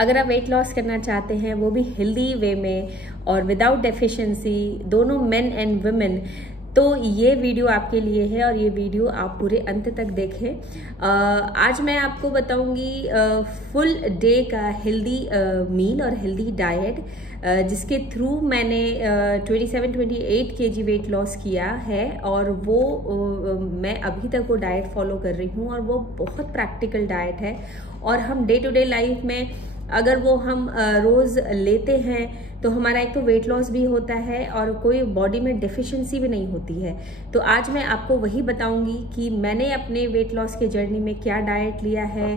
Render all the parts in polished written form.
अगर आप weight loss करना चाहते हैं वो भी हेल्दी वे में और विदाउट डेफिशिएंसी, दोनों मेन एंड वुमेन, तो ये वीडियो आपके लिए है और ये वीडियो आप पूरे अंत तक देखें। आज मैं आपको बताऊंगी फुल डे का हेल्दी मील और हेल्दी डाइट, जिसके थ्रू मैंने 27-28 kg वेट लॉस किया है और वो मैं अभी तक वो डाइट फॉलो कर रही हूँ और वो बहुत प्रैक्टिकल डाइट है। और हम डे टू डे लाइफ में अगर वो हम रोज़ लेते हैं तो हमारा एक तो वेट लॉस भी होता है और कोई बॉडी में डेफिशिएंसी भी नहीं होती है। तो आज मैं आपको वही बताऊंगी कि मैंने अपने वेट लॉस के जर्नी में क्या डाइट लिया है,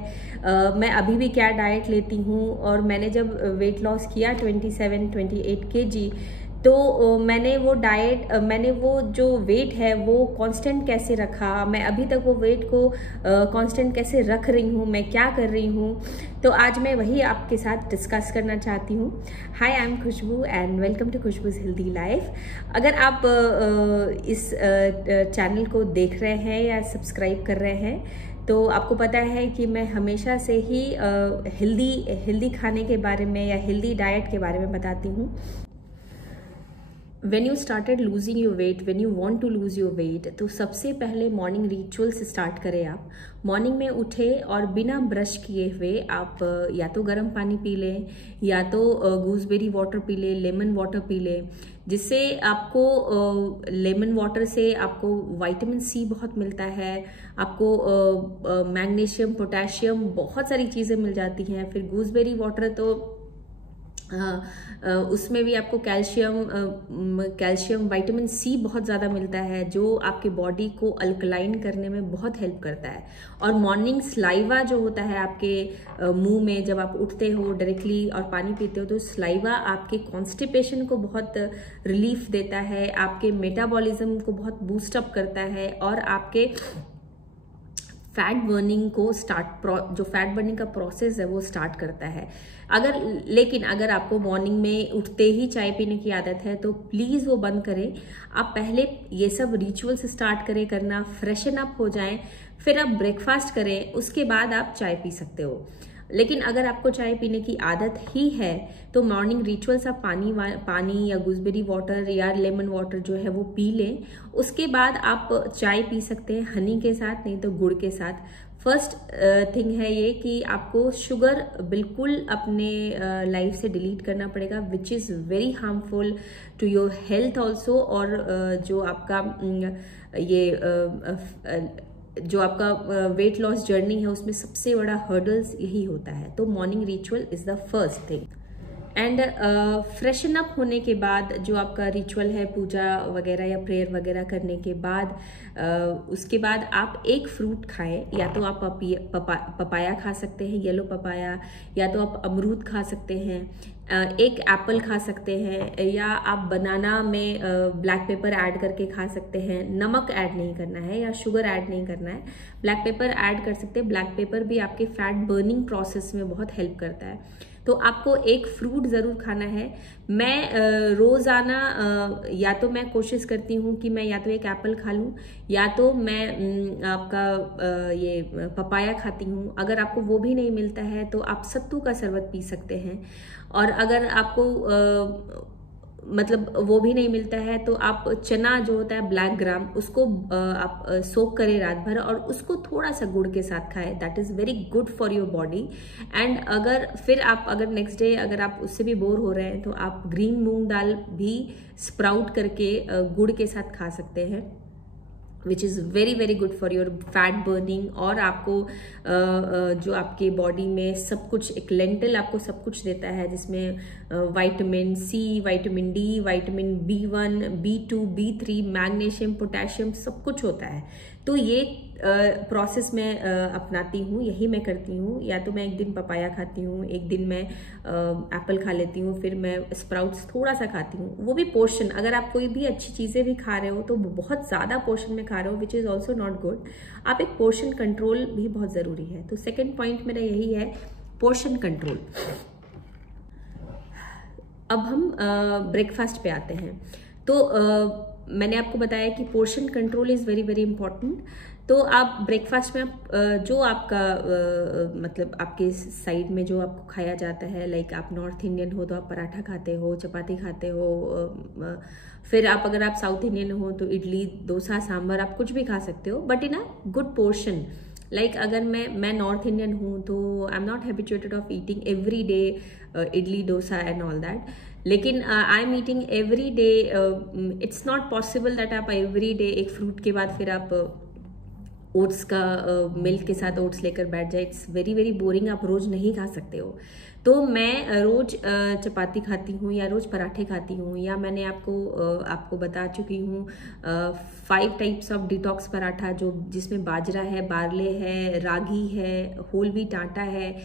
मैं अभी भी क्या डाइट लेती हूँ, और मैंने जब वेट लॉस किया 27-28 kg तो मैंने वो डाइट, मैंने वो जो वेट है वो कांस्टेंट कैसे रखा, मैं अभी तक वो वेट को कांस्टेंट कैसे रख रही हूँ, मैं क्या कर रही हूँ, तो आज मैं वही आपके साथ डिस्कस करना चाहती हूँ। Hi, I am Khushboo and welcome to Khushboo's healthy life. अगर आप इस चैनल को देख रहे हैं या सब्सक्राइब कर रहे हैं तो आपको पता है कि मैं हमेशा से ही हेल्दी खाने के बारे में या हेल्दी डाइट के बारे में बताती हूँ। When you started losing your weight, when you want to lose your weight, तो सबसे पहले मॉर्निंग रिचुअल्स स्टार्ट करें। आप मॉर्निंग में उठे और बिना ब्रश किए हुए आप या तो गर्म पानी पी लें या तो गूसबेरी वाटर पी लें, लेमन वाटर पी लें, जिससे आपको लेमन वाटर से आपको विटामिन सी बहुत मिलता है, आपको मैग्नीशियम, पोटेशियम, बहुत सारी चीज़ें मिल जाती हैं। फिर गूसबेरी वाटर तो उसमें भी आपको कैल्शियम, विटामिन सी बहुत ज़्यादा मिलता है जो आपके बॉडी को अल्कलाइन करने में बहुत हेल्प करता है। और मॉर्निंग स्लाइवा जो होता है आपके मुंह में जब आप उठते हो डायरेक्टली और पानी पीते हो, तो स्लाइवा आपके कॉन्स्टिपेशन को बहुत रिलीफ देता है, आपके मेटाबॉलिज्म को बहुत बूस्ट अप करता है और आपके फैट बर्निंग को जो फैट बर्निंग का प्रोसेस है वो स्टार्ट करता है। लेकिन अगर आपको मॉर्निंग में उठते ही चाय पीने की आदत है तो प्लीज़ वो बंद करें। आप पहले ये सब रिचुअल्स स्टार्ट करें करना, फ्रेशन अप हो जाएं, फिर आप ब्रेकफास्ट करें, उसके बाद आप चाय पी सकते हो। लेकिन अगर आपको चाय पीने की आदत ही है तो मॉर्निंग रिचुअल्स आप पानी या गूसबेरी वाटर या लेमन वाटर जो है वो पी लें। उसके बाद आप चाय पी सकते हैं हनी के साथ, नहीं तो गुड़ के साथ। फर्स्ट थिंग है ये कि आपको शुगर बिल्कुल अपने लाइफ से डिलीट करना पड़ेगा, which is very harmful to your health also. और जो आपका जो आपका वेट लॉस जर्नी है उसमें सबसे बड़ा हर्डल्स यही होता है। तो morning ritual is the first thing. And freshen up होने के बाद जो आपका रिचुअल है पूजा वगैरह या प्रेयर वगैरह करने के बाद उसके बाद आप एक फ्रूट खाएं। या तो आप पपाया खा सकते हैं, येलो पपाया, या तो आप अमरूद खा सकते हैं, एक एप्पल खा सकते हैं, या आप बनाना में ब्लैक पेपर ऐड करके खा सकते हैं। नमक ऐड नहीं करना है या शुगर ऐड नहीं करना है, ब्लैक पेपर ऐड कर सकते हैं। ब्लैक पेपर भी आपके फैट बर्निंग प्रोसेस में बहुत हेल्प करता है। तो आपको एक फ्रूट ज़रूर खाना है। मैं रोज़ाना या तो मैं कोशिश करती हूँ कि मैं या तो एक एप्पल खा लूँ या तो मैं आपका ये पपाया खाती हूँ। अगर आपको वो भी नहीं मिलता है तो आप सत्तू का शरबत पी सकते हैं। और अगर आपको मतलब वो भी नहीं मिलता है तो आप चना जो होता है ब्लैक ग्राम, उसको आप सोक करें रात भर और उसको थोड़ा सा गुड़ के साथ खाएं। That is very good for your body. And अगर नेक्स्ट डे अगर आप उससे भी बोर हो रहे हैं तो आप ग्रीन मूंग दाल भी स्प्राउट करके गुड़ के साथ खा सकते हैं, विच is very very good for your fat burning. और आपको जो आपके बॉडी में सब कुछ, एक लेंटिल आपको सब कुछ देता है जिसमें vitamin C, vitamin D, vitamin B1, B2, B3, magnesium, potassium, सब कुछ होता है। तो ये प्रोसेस मैं अपनाती हूँ, यही मैं करती हूँ। या तो मैं एक दिन पपाया खाती हूँ, एक दिन मैं एप्पल खा लेती हूँ, फिर मैं स्प्राउट्स थोड़ा सा खाती हूँ। वो भी पोर्शन, अगर आप कोई भी अच्छी चीज़ें भी खा रहे हो तो बहुत ज़्यादा पोर्शन में खा रहे हो, which is also not good. आप एक पोर्शन कंट्रोल भी बहुत ज़रूरी है। तो सेकेंड पॉइंट मेरा यही है, पोर्शन कंट्रोल। अब हम ब्रेकफास्ट पे आते हैं। तो मैंने आपको बताया कि portion control is very very important. तो आप ब्रेकफास्ट में जो आपका मतलब आपके साइड में जो आपको खाया जाता है, लाइक आप नॉर्थ इंडियन हो तो आप पराठा खाते हो, चपाती खाते हो, फिर अगर आप साउथ इंडियन हो तो इडली, डोसा, सांभर, आप कुछ भी खा सकते हो, but in a good portion. Like अगर मैं नॉर्थ इंडियन हूँ तो I am not habituated of eating every day idli, dosa and all that, लेकिन I am eating every day. It's not possible that आप एवरी डे एक फ्रूट के बाद फिर आप ओट्स का मिल्क के साथ ओट्स लेकर बैठ जाए। इट्स वेरी वेरी बोरिंग, आप रोज नहीं खा सकते हो। तो मैं रोज चपाती खाती हूँ या रोज पराठे खाती हूँ, या मैंने आपको बता चुकी हूँ 5 टाइप्स ऑफ डिटॉक्स पराठा, जो जिसमें बाजरा है, बार्ले है, रागी है, होल व्हीट आटा है,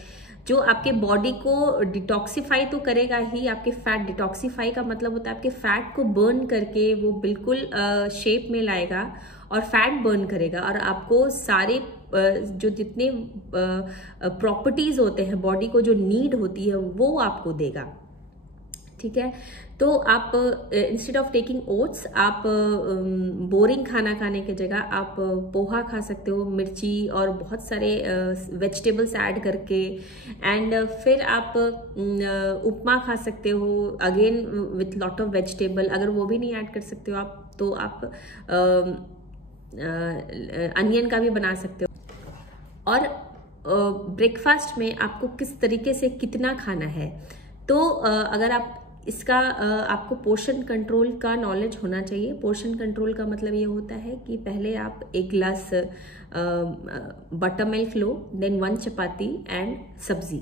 जो आपके बॉडी को डिटॉक्सिफाई तो करेगा ही। आपके फैट डिटॉक्सिफाई का मतलब होता है आपके फैट को बर्न करके वो बिल्कुल शेप में लाएगा और फैट बर्न करेगा, और आपको सारे जो जितने प्रॉपर्टीज होते हैं बॉडी को जो नीड होती है वो आपको देगा। ठीक है, तो आप इंस्टेड ऑफ टेकिंग ओट्स, आप बोरिंग खाना खाने की जगह आप पोहा खा सकते हो, मिर्ची और बहुत सारे वेजिटेबल्स ऐड करके, एंड फिर आप उपमा खा सकते हो again with lot of vegetable. अगर वो भी नहीं ऐड कर सकते हो आप, तो आप अनियन का भी बना सकते हो। और ब्रेकफास्ट में आपको किस तरीके से कितना खाना है, तो अगर आप इसका आपको पोर्शन कंट्रोल का नॉलेज होना चाहिए। पोर्शन कंट्रोल का मतलब ये होता है कि पहले आप 1 गिलास बटर मिल्क लो, देन 1 चपाती एंड सब्जी।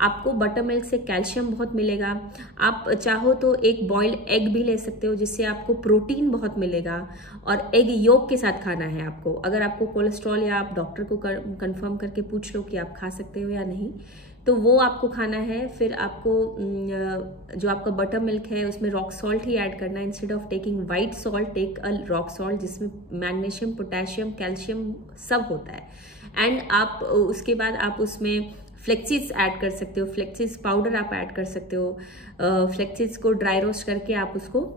आपको बटर मिल्क से कैल्शियम बहुत मिलेगा। आप चाहो तो एक बॉइल्ड एग भी ले सकते हो, जिससे आपको प्रोटीन बहुत मिलेगा, और एग योक के साथ खाना है आपको। अगर आपको कोलेस्ट्रॉल, या आप डॉक्टर को कंफर्म करके पूछ लो कि आप खा सकते हो या नहीं, तो वो आपको खाना है। फिर आपको जो आपका बटर मिल्क है उसमें रॉक सॉल्ट ही ऐड करना है। Instead of taking white salt, take a rock salt, जिसमें मैग्नीशियम, पोटेशियम, कैल्शियम सब होता है। एंड आप उसके बाद आप उसमें फ्लेक्सीड्स ऐड कर सकते हो, फ्लेक्सीड्स पाउडर आप ऐड कर सकते हो। फ्लेक्सीड्स को ड्राई रोस्ट करके आप उसको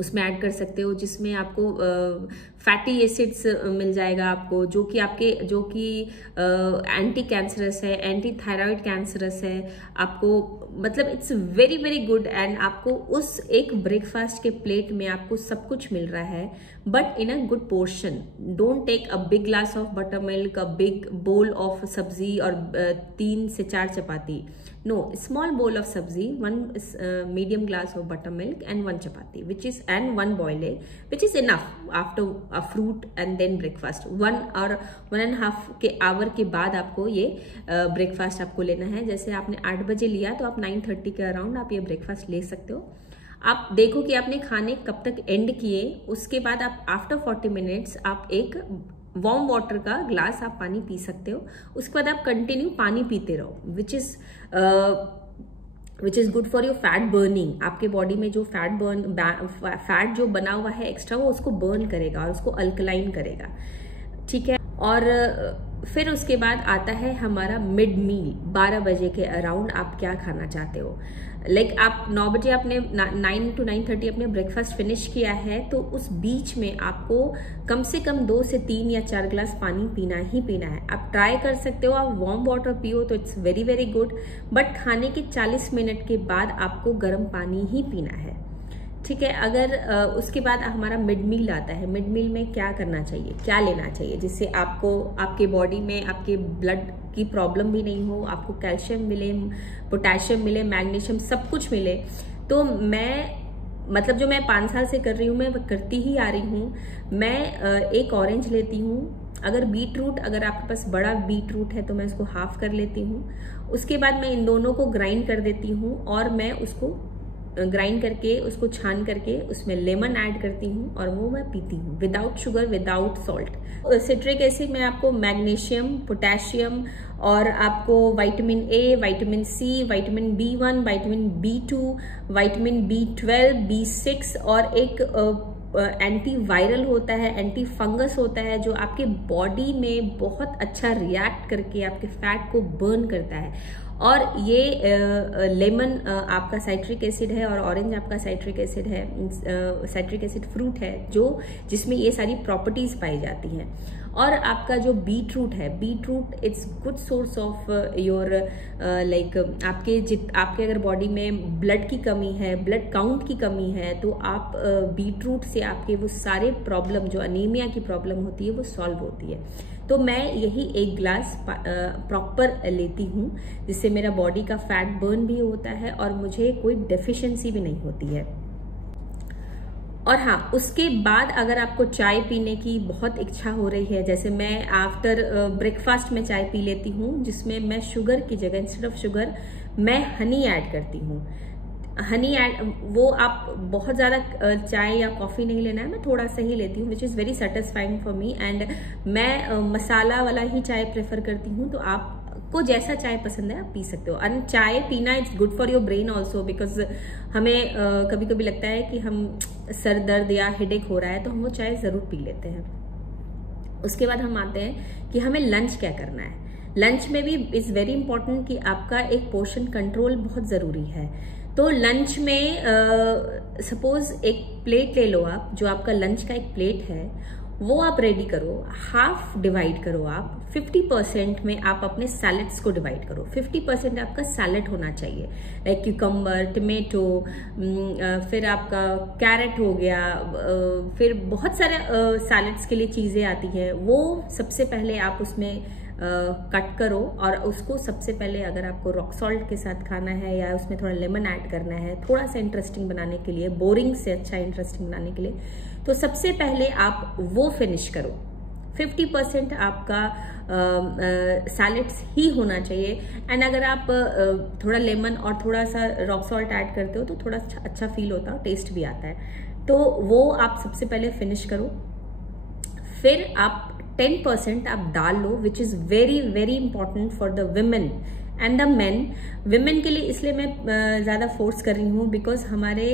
उसमें ऐड कर सकते हो, जिसमें आपको फैटी एसिड्स मिल जाएगा आपको, जो कि एंटी कैंसरस है, एंटी थायराइड कैंसरस है आपको। मतलब it's very very good, and आपको उस एक ब्रेकफास्ट के प्लेट में आपको सब कुछ मिल रहा है, but in a good portion. Don't take a big glass of butter milk, a big bowl of sabzi और 3 से 4 चपाती। No, small bowl of sabzi, 1 medium glass of buttermilk and 1 chapati, and 1 boiled egg, which is enough after a fruit and then breakfast. 1 or 1.5 के our के बाद आपको ये breakfast आपको लेना है। जैसे आपने 8 बजे लिया तो आप 9:30 के अराउंड आप ये ब्रेकफास्ट ले सकते हो। आप देखो कि आपने खाने कब तक एंड किए, उसके बाद आप आफ्टर 40 मिनट्स आप एक वार्म वाटर का ग्लास आप पानी पी सकते हो। उसके बाद आप कंटिन्यू पानी पीते रहो, which is good for your fat burning. आपके बॉडी में जो फैट जो बना हुआ है एक्स्ट्रा, वो उसको बर्न करेगा और उसको अल्कलाइन करेगा। ठीक है, और फिर उसके बाद आता है हमारा मिड मील। 12 बजे के अराउंड आप क्या खाना चाहते हो। लाइक आप 9 बजे आपने 9 to 9:30 अपने ब्रेकफास्ट फिनिश किया है, तो उस बीच में आपको कम से कम 2 से 3 या 4 गिलास पानी पीना ही पीना है। आप ट्राई कर सकते हो, आप वार्म वाटर पियो तो it's very very good, but खाने के 40 मिनट के बाद आपको गर्म पानी ही पीना है। ठीक है, अगर उसके बाद हमारा मिड मील आता है। मिड मील में क्या करना चाहिए, क्या लेना चाहिए, जिससे आपको आपके बॉडी में आपके ब्लड की प्रॉब्लम भी नहीं हो, आपको कैल्शियम मिले, पोटेशियम मिले, मैग्नीशियम सब कुछ मिले। तो मैं जो मैं 5 साल से कर रही हूँ, मैं करती ही आ रही हूँ। मैं एक ऑरेंज लेती हूँ। अगर बीटरूट, अगर आपके पास बड़ा बीटरूट है तो मैं उसको हाफ कर लेती हूँ। उसके बाद मैं इन दोनों को ग्राइंड कर देती हूँ, और मैं उसको ग्राइंड करके उसको छान करके उसमें लेमन ऐड करती हूँ, और वो मैं पीती हूँ without sugar, without salt. Citric acid में आपको मैग्नीशियम, पोटेशियम, और आपको vitamin A, vitamin C, vitamin B1, vitamin B2, vitamin B12, B6 और एक एंटी वायरल होता है, एंटी फंगस होता है, जो आपके बॉडी में बहुत अच्छा रिएक्ट करके आपके फैट को बर्न करता है। और ये लेमन आपका साइट्रिक एसिड है और ऑरेंज आपका साइट्रिक एसिड है, साइट्रिक एसिड फ्रूट है जिसमें ये सारी प्रॉपर्टीज पाई जाती हैं। और आपका जो बीट रूट है, beetroot it's good source of your like आपके अगर बॉडी में ब्लड की कमी है, ब्लड काउंट की कमी है, तो आप बीट रूट से आपके वो सारे प्रॉब्लम, जो अनीमिया की प्रॉब्लम होती है, वो सॉल्व होती है। तो मैं यही 1 ग्लास प्रॉपर लेती हूँ, जिससे मेरा बॉडी का फैट बर्न भी होता है और मुझे कोई डेफिशिएंसी भी नहीं होती है। और हाँ, उसके बाद अगर आपको चाय पीने की बहुत इच्छा हो रही है, जैसे मैं आफ्टर ब्रेकफास्ट में चाय पी लेती हूँ, जिसमें मैं शुगर की जगह, इंस्टेड ऑफ शुगर मैं हनी ऐड करती हूँ। हनी ऐड, वो आप बहुत ज़्यादा चाय या कॉफ़ी नहीं लेना है, मैं थोड़ा सा ही लेती हूँ, विच is very satisfying for me. And मैं मसाला वाला ही चाय प्रेफर करती हूँ, तो आपको जैसा चाय पसंद है आप पी सकते हो। एंड चाय पीना it's good for your brain also, because हमें कभी कभी लगता है कि हम सर दर्द या हेडेक हो रहा है, तो हम वो चाय ज़रूर पी लेते हैं। उसके बाद हम आते हैं कि हमें लंच क्या करना है। लंच में भी इज़ वेरी इंपॉर्टेंट कि आपका एक पोर्शन कंट्रोल बहुत ज़रूरी है। तो लंच में सपोज एक प्लेट ले लो आप, जो आपका लंच का एक प्लेट है, वो आप रेडी करो, हाफ डिवाइड करो आप, 50% में आप अपने सैलेड्स को डिवाइड करो। 50% आपका सैलेड होना चाहिए, लाइक क्यूकम्बर, टमेटो, फिर आपका कैरेट हो गया, फिर बहुत सारे सैलेड्स के लिए चीज़ें आती हैं, वो सबसे पहले आप उसमें कट करो। और उसको सबसे पहले, अगर आपको रॉक सॉल्ट के साथ खाना है या उसमें थोड़ा लेमन ऐड करना है, थोड़ा सा इंटरेस्टिंग बनाने के लिए, बोरिंग से अच्छा इंटरेस्टिंग बनाने के लिए, तो सबसे पहले आप वो फिनिश करो। 50% आपका सैलेड्स ही होना चाहिए। एंड अगर आप थोड़ा लेमन और थोड़ा सा रॉक सॉल्ट ऐड करते हो तो थोड़ा अच्छा फील होता है, टेस्ट भी आता है। तो वो आप सबसे पहले फिनिश करो। फिर आप 10% आप दाल लो, which is very very important for the women and the men. Women के लिए इसलिए मैं ज़्यादा फोर्स कर रही हूँ, बिकॉज हमारे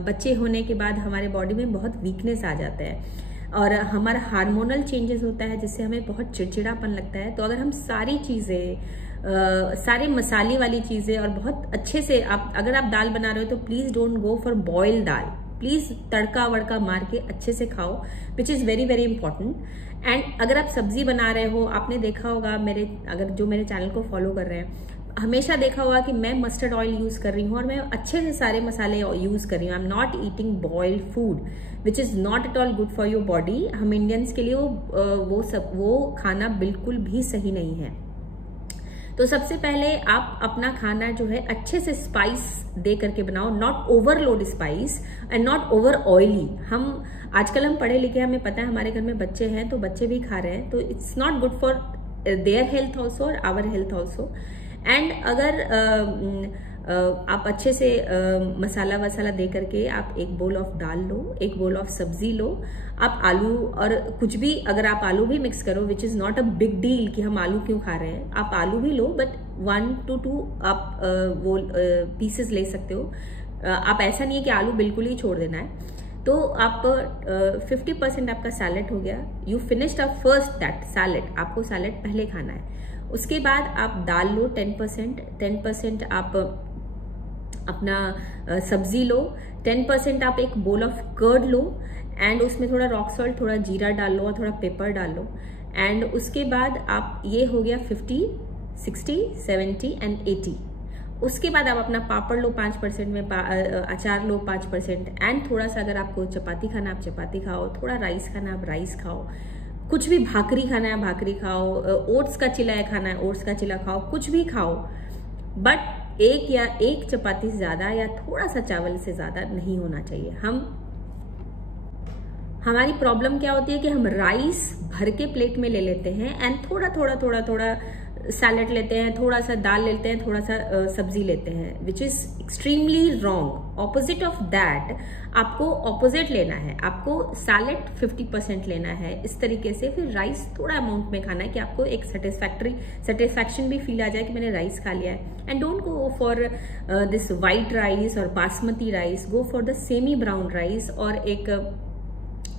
बच्चे होने के बाद हमारे बॉडी में बहुत वीकनेस आ जाता है और हमारा हार्मोनल चेंजेस होता है, जिससे हमें बहुत चिड़चिड़ापन लगता है। तो अगर हम सारी चीज़ें, सारे मसाले वाली चीज़ें और बहुत अच्छे से अगर आप दाल बना रहे हो, तो please don't go for boiled dal, please तड़का वड़का मार के अच्छे से खाओ, which is very very important. And अगर आप सब्जी बना रहे हो, आपने देखा होगा, जो मेरे चैनल को फॉलो कर रहे हैं, हमेशा देखा होगा कि मैं मस्टर्ड ऑयल यूज़ कर रही हूँ और मैं अच्छे से सारे मसाले यूज़ कर रही हूँ। आई am not eating boiled food, which is not at all good for your body. हम इंडियंस के लिए वो खाना बिल्कुल भी सही नहीं है। तो सबसे पहले आप अपना खाना जो है अच्छे से स्पाइस दे करके बनाओ, not overload spice and not over oily. आजकल हम पढ़े लिखे, हमें पता है, हमारे घर में बच्चे हैं तो बच्चे भी खा रहे हैं, तो it's not good for their health also और आवर हेल्थ ऑल्सो। एंड अगर आप अच्छे से मसाला वसाला दे करके आप एक बोल ऑफ दाल लो, एक बोल ऑफ सब्जी लो, आप आलू और कुछ भी, अगर आप आलू भी मिक्स करो, which is not a big deal कि हम आलू क्यों खा रहे हैं, आप आलू भी लो, बट 1 to 2 आप वो पीसेस ले सकते हो। आप ऐसा नहीं है कि आलू बिल्कुल ही छोड़ देना है। तो आप 50% आपका सैलेड हो गया, you finished up first that salad, आपको सैलेड पहले खाना है। उसके बाद आप दाल लो 10% आप अपना सब्जी लो, 10% आप एक bowl of curd low, and उसमें थोड़ा रॉक सॉल्ट, थोड़ा जीरा डाल लो और थोड़ा पेपर डाल लो। एंड उसके बाद आप, ये हो गया 50, 60, 70 एंड 80। उसके बाद आप अपना पापड़ लो 5% में, अचार लो 5%, एंड थोड़ा सा अगर आपको चपाती खाना आप चपाती खाओ, थोड़ा राइस खाना आप राइस खाओ, कुछ भी भाकरी खाना है भाकरी खाओ, ओट्स का चिला है खाना है ओट्स का चिला खाओ, कुछ भी खाओ, बट एक चपाती से ज़्यादा या थोड़ा सा चावल से ज़्यादा नहीं होना चाहिए। हमारी प्रॉब्लम क्या होती है कि हम राइस भर के प्लेट में ले लेते हैं एंड थोड़ा सैलेड लेते हैं, थोड़ा सा दाल लेते हैं, थोड़ा सा सब्जी लेते हैं, which is extremely wrong. Opposite of that आपको ऑपोजिट लेना है, आपको सैलेड 50% लेना है, इस तरीके से। फिर राइस थोड़ा अमाउंट में खाना है कि आपको एक सेटिस्फैक्शन भी फील आ जाए कि मैंने राइस खा लिया है। And don't go for this white rice और basmati rice, go for the semi brown rice, और एक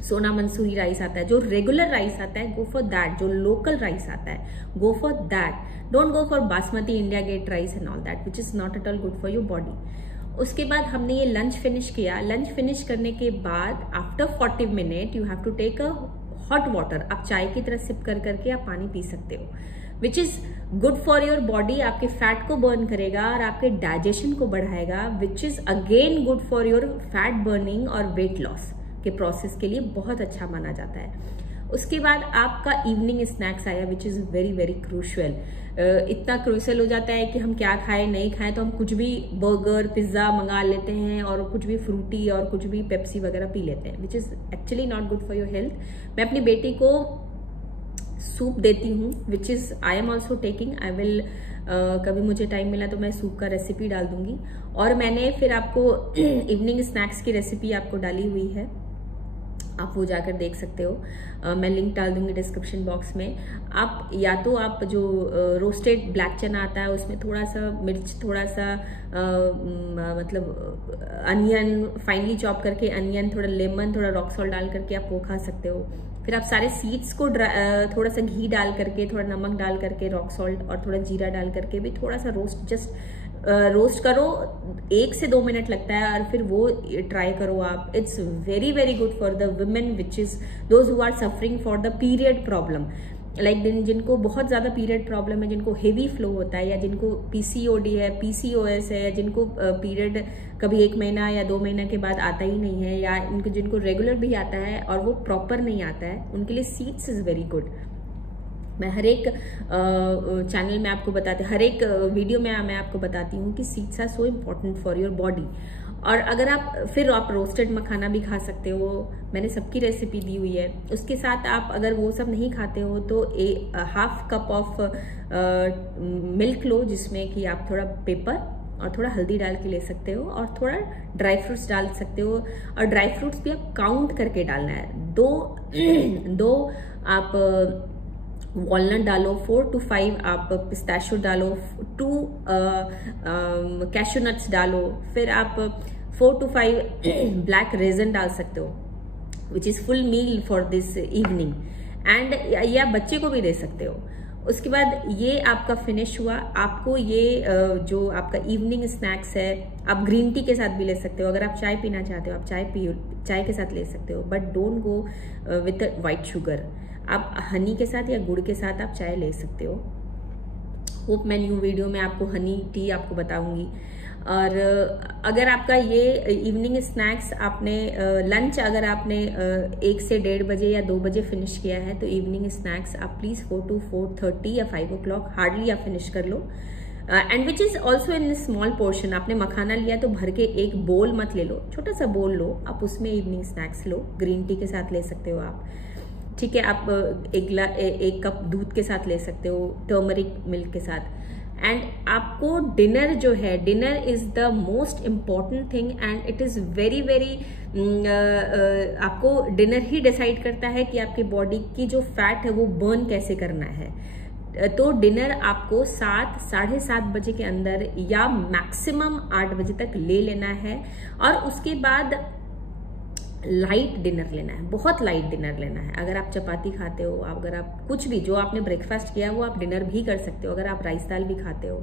सोना मंसूरी राइस आता है जो रेगुलर राइस आता है, गो फॉर दैट। जो लोकल राइस आता है, go for that. Don't go for basmati India Gate rice and all that, which is not at all good for your body. उसके बाद हमने ये लंच फिनिश किया। लंच फिनिश करने के बाद after 40 minute you have to take a hot water. आप चाय की तरह सिप कर करके आप पानी पी सकते हो, which is good for your body. आपके फैट को बर्न करेगा और आपके डाइजेशन को बढ़ाएगा, which is again good for your fat burning और वेट लॉस के प्रोसेस के लिए बहुत अच्छा माना जाता है। उसके बाद आपका इवनिंग स्नैक्स आया, which is very very crucial. इतना क्रूशियल हो जाता है कि हम क्या खाएं नहीं खाएं, तो हम कुछ भी बर्गर पिज्जा मंगा लेते हैं और कुछ भी फ्रूटी और कुछ भी पेप्सी वगैरह पी लेते हैं, which is actually not good for your health. मैं अपनी बेटी को सूप देती हूँ, which is I am also taking. I will कभी मुझे टाइम मिला तो मैं सूप का रेसिपी डाल दूंगी। और मैंने फिर आपको इवनिंग स्नैक्स की रेसिपी आपको डाली हुई है, आप वो जाकर देख सकते हो। मैं लिंक डाल दूंगी डिस्क्रिप्शन बॉक्स में। आप या तो आप जो रोस्टेड ब्लैक चना आता है उसमें थोड़ा सा मिर्च, थोड़ा सा मतलब अनियन फाइनली चॉप करके, अनियन, थोड़ा लेमन, थोड़ा रॉक सॉल्ट डाल करके आप वो खा सकते हो। फिर आप सारे सीड्स को थोड़ा सा घी डाल करके, थोड़ा नमक डाल करके, रॉक सॉल्ट और थोड़ा जीरा डाल करके भी थोड़ा सा रोस्ट करो। 1 से 2 मिनट लगता है और फिर वो ट्राई करो आप। It's very very good for the women which is those who are suffering for the period problem, like जिनको बहुत ज्यादा पीरियड प्रॉब्लम है, जिनको हेवी फ्लो होता है, या जिनको पीसीओडी है, पीसीओएस है, या जिनको पीरियड कभी 1 महीना या 2 महीना के बाद आता ही नहीं है, या जिनको रेगुलर भी आता है और वो प्रॉपर नहीं आता है, उनके लिए सीड्स इज वेरी गुड। मैं हर एक चैनल में आपको बताती, हर एक वीडियो में मैं आपको बताती हूँ कि seeds are so important for your body. और अगर आप रोस्टेड मखाना भी खा सकते हो, मैंने सबकी रेसिपी दी हुई है। उसके साथ आप अगर वो सब नहीं खाते हो तो 1/2 कप ऑफ मिल्क लो, जिसमें कि आप थोड़ा पेपर और थोड़ा हल्दी डाल के ले सकते हो, और थोड़ा ड्राई फ्रूट्स डाल सकते हो। और ड्राई फ्रूट्स भी आप काउंट करके डालना है। दो आप वॉलनट डालो, 4 to 5 आप पिस्ताशियो डालो, 2 कैशू नट्स डालो, फिर आप 4 to 5 ब्लैक रेजन डाल सकते हो, which is full meal for this evening. And या बच्चे को भी दे सकते हो। उसके बाद ये आपका फिनिश हुआ। आपको ये जो आपका इवनिंग स्नैक्स है, आप ग्रीन टी के साथ भी ले सकते हो। अगर आप चाय पीना चाहते हो आप चाय के साथ ले सकते हो, but don't go with white sugar. आप हनी के साथ या गुड़ के साथ आप चाय ले सकते हो। होप मैं न्यू वीडियो में आपको हनी टी आपको बताऊंगी। और अगर आपका ये इवनिंग स्नैक्स आपने लंच अगर आपने 1 से 1:30 बजे या 2 बजे फिनिश किया है, तो इवनिंग स्नैक्स आप प्लीज 4 to 4:30 या 5 o'clock हार्डली आप फिनिश कर लो। And which is also in small portion. आपने मखाना लिया तो भर के एक बोल मत ले लो, छोटा सा बोल लो, आप उसमें इवनिंग स्नैक्स लो। ग्रीन टी के साथ ले सकते हो आप, ठीक है। आप 1 कप दूध के साथ ले सकते हो, टर्मरिक मिल्क के साथ। एंड आपको डिनर जो है, dinner is the most important thing and it is very very आपको डिनर ही डिसाइड करता है कि आपकी बॉडी की जो फैट है वो बर्न कैसे करना है। तो डिनर आपको 7, 7:30 बजे के अंदर या मैक्सिमम 8 बजे तक ले लेना है। और उसके बाद लाइट डिनर लेना है, बहुत लाइट डिनर लेना है। अगर आप चपाती खाते हो, अगर आप कुछ भी जो आपने ब्रेकफास्ट किया वो आप डिनर भी कर सकते हो। अगर आप राइस दाल भी खाते हो,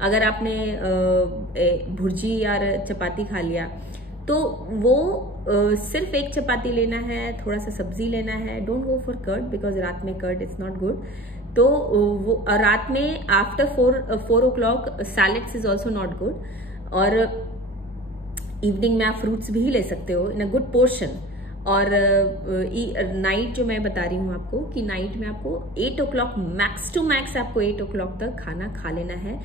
अगर आपने भुर्जी या चपाती खा लिया, तो वो सिर्फ 1 चपाती लेना है, थोड़ा सा सब्जी लेना है। Don't go for curd because रात में कर्ड इज नॉट गुड। तो वो रात में after 4 o'clock salads is also not good. और इवनिंग में आप फ्रूट्स भी ले सकते हो इन अ गुड पोर्शन। और नाइट जो मैं बता रही हूँ आपको कि नाइट में आपको 8 o'clock मैक्स टू मैक्स आपको 8 o'clock तक खाना खा लेना है।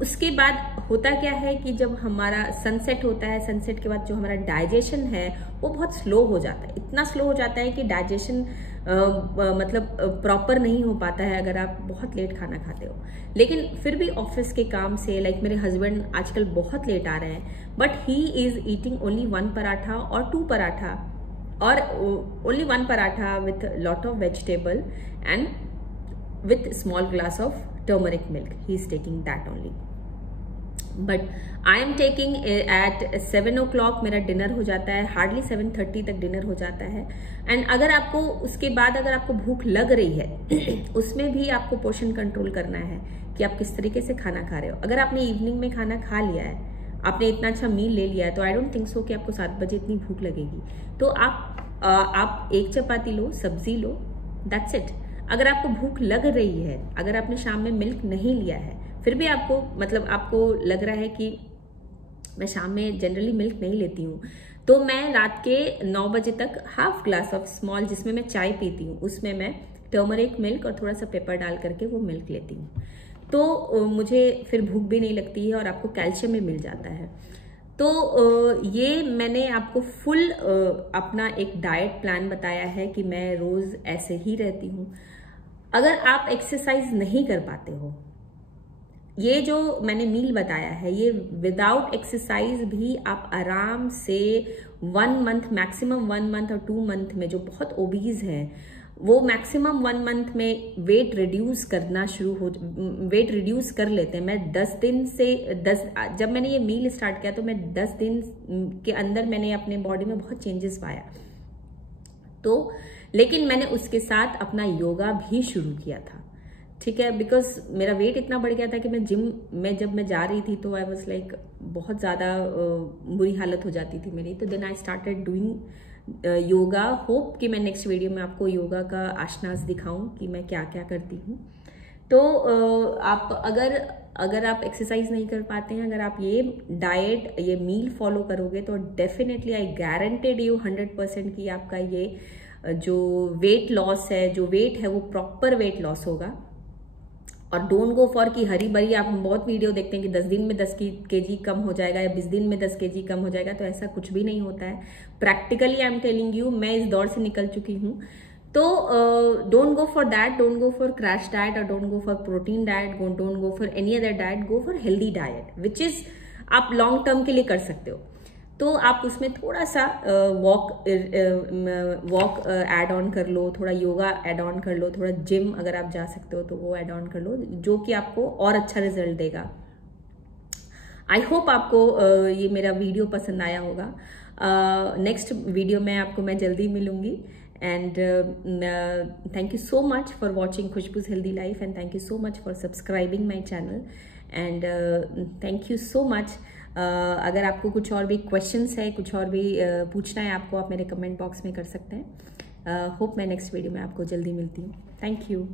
उसके बाद होता क्या है कि जब हमारा सनसेट होता है, सनसेट के बाद जो हमारा डाइजेशन है वो बहुत स्लो हो जाता है, इतना स्लो हो जाता है कि डाइजेशन मतलब प्रॉपर नहीं हो पाता है अगर आप बहुत लेट खाना खाते हो। लेकिन फिर भी ऑफिस के काम से, लाइक मेरे हस्बैंड आजकल बहुत लेट आ रहे हैं, but he is eating only 1 paratha और 2 पराठा और only 1 paratha with lot of vegetable and with small glass of turmeric milk. He is taking that only. But I am taking at 7 o'clock मेरा dinner हो जाता है, hardly 7:30 तक dinner हो जाता है। एंड अगर आपको उसके बाद अगर आपको भूख लग रही है उसमें भी आपको पोर्शन कंट्रोल करना है कि आप किस तरीके से खाना खा रहे हो। अगर आपने इवनिंग में खाना खा लिया है, आपने इतना अच्छा मील ले लिया है, तो आई डोंट थिंक सो कि आपको 7 बजे इतनी भूख लगेगी। तो आप 1 चपाती लो, सब्जी लो, दैट्स इट। अगर आपको भूख लग रही है, अगर आपने शाम में मिल्क नहीं लिया है, फिर भी आपको मतलब आपको लग रहा है कि मैं शाम में जनरली मिल्क नहीं लेती हूँ, तो मैं रात के 9 बजे तक हाफ ग्लास ऑफ स्मॉल, जिसमें मैं चाय पीती हूँ, उसमें मैं टर्मरिक मिल्क और थोड़ा सा पेपर डाल करके वो मिल्क लेती हूँ। तो मुझे फिर भूख भी नहीं लगती है और आपको कैल्शियम भी मिल जाता है। तो ये मैंने आपको फुल अपना एक डाइट प्लान बताया है कि मैं रोज ऐसे ही रहती हूँ। अगर आप एक्सरसाइज नहीं कर पाते हो, ये जो मैंने मील बताया है, ये विदाउट एक्सरसाइज भी आप आराम से 1 मंथ, मैक्सिमम 1 मंथ और 2 मंथ में, जो बहुत ओबीज हैं वो मैक्सिमम 1 मंथ में वेट रिड्यूस कर लेते हैं। मैं 10 दिन से जब मैंने ये मील स्टार्ट किया तो मैं 10 दिन के अंदर मैंने अपने बॉडी में बहुत चेंजेस पाया। तो लेकिन मैंने उसके साथ अपना योगा भी शुरू किया था, ठीक है, बिकॉज मेरा वेट इतना बढ़ गया था कि मैं जिम में जब मैं जा रही थी तो आई वाज लाइक बहुत ज़्यादा बुरी हालत हो जाती थी मेरी। तो then I started doing yoga. Hope कि मैं नेक्स्ट वीडियो में आपको योगा का आसनास दिखाऊं कि मैं क्या क्या करती हूँ। तो आप अगर आप एक्सरसाइज नहीं कर पाते हैं, अगर आप ये डाइट, ये मील फॉलो करोगे, तो डेफिनेटली आई गारंटेड यू 100% कि आपका ये जो वेट लॉस है, जो वेट है, वो प्रॉपर वेट लॉस होगा। और डोंट गो फॉर कि हरी भरी, आप बहुत वीडियो देखते हैं कि 10 दिन में 10 kg कम हो जाएगा या 20 दिन में 10 kg कम हो जाएगा, तो ऐसा कुछ भी नहीं होता है। Practically I am telling you, मैं इस दौर से निकल चुकी हूँ। तो don't go for that, don't go for crash diet और don't go for protein diet, don't go for any other diet, go for healthy diet which is आप लॉन्ग टर्म के लिए कर सकते हो। तो आप उसमें थोड़ा सा वॉक ऐड ऑन कर लो, थोड़ा योगा ऐड ऑन कर लो, थोड़ा जिम अगर आप जा सकते हो तो वो ऐड ऑन कर लो, जो कि आपको और अच्छा रिजल्ट देगा। आई होप आपको ये मेरा वीडियो पसंद आया होगा। नेक्स्ट वीडियो में आपको मैं जल्दी मिलूंगी। And thank you so much for watching Khushboo's healthy life, and thank you so much for subscribing my channel, and thank you so much. अगर आपको कुछ और भी क्वेश्चंस है, कुछ और भी पूछना है आपको, आप मेरे कमेंट बॉक्स में कर सकते हैं। होप मैं नेक्स्ट वीडियो में आपको जल्दी मिलती हूँ। Thank you.